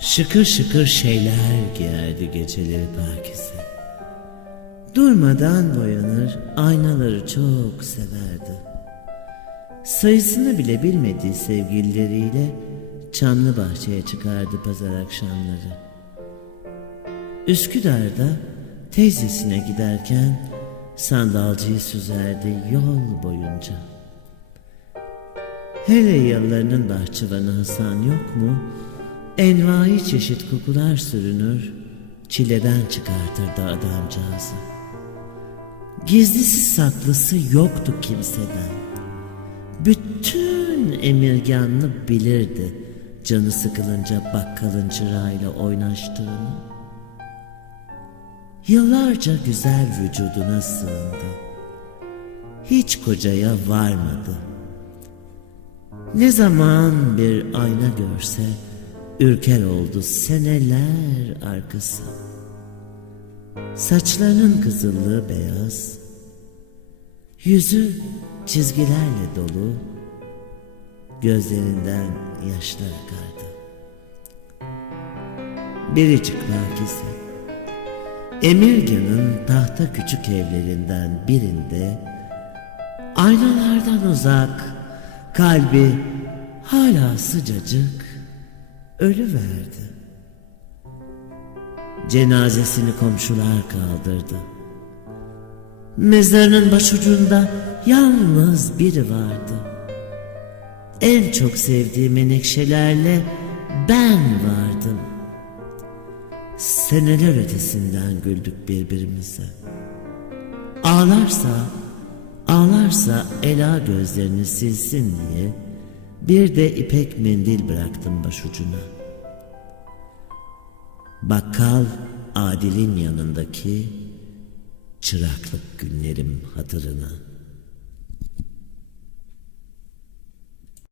Şıkır şıkır şeyler giyerdi geceleri Pakize. Durmadan boyanır, aynaları çok severdi. Sayısını bile bilmediği sevgilileriyle çamlı bahçeye çıkardı pazar akşamları. Üsküdar'da teyzesine giderken sandalcıyı süzerdi yol boyunca. Hele yalılarının bahçıvanı Hasan yok mu? Envai çeşit kokular sürünür, çileden çıkartırdı adamcağızı. Gizlisi saklısı yoktu kimseden. Bütün emirganlı bilirdi canı sıkılınca bakkalın çırağıyla oynaştığını. Yıllarca güzel vücuduna sığındı. Hiç kocaya varmadı. Ne zaman bir ayna görse ürker oldu seneler arkası. Saçlarının kızıllığı beyaz, yüzü çizgilerle dolu, gözlerinden yaşlar akardı. Biricik Pakize, Emirgan'ın tahta küçük evlerinden birinde aynalardan uzak, kalbi hala sıcacık ölüverdi. Cenazesini komşular kaldırdı. Mezarının başucunda yalnız biri vardı. En çok sevdiği menekşelerle ben vardım. Seneler ötesinden güldük birbirimize. Ağlarsa, ağlarsa Ela gözlerini silsin diye bir de ipek mendil bıraktım başucuna. Bakkal Adil'in yanındaki çıraklık günlerim hatırına.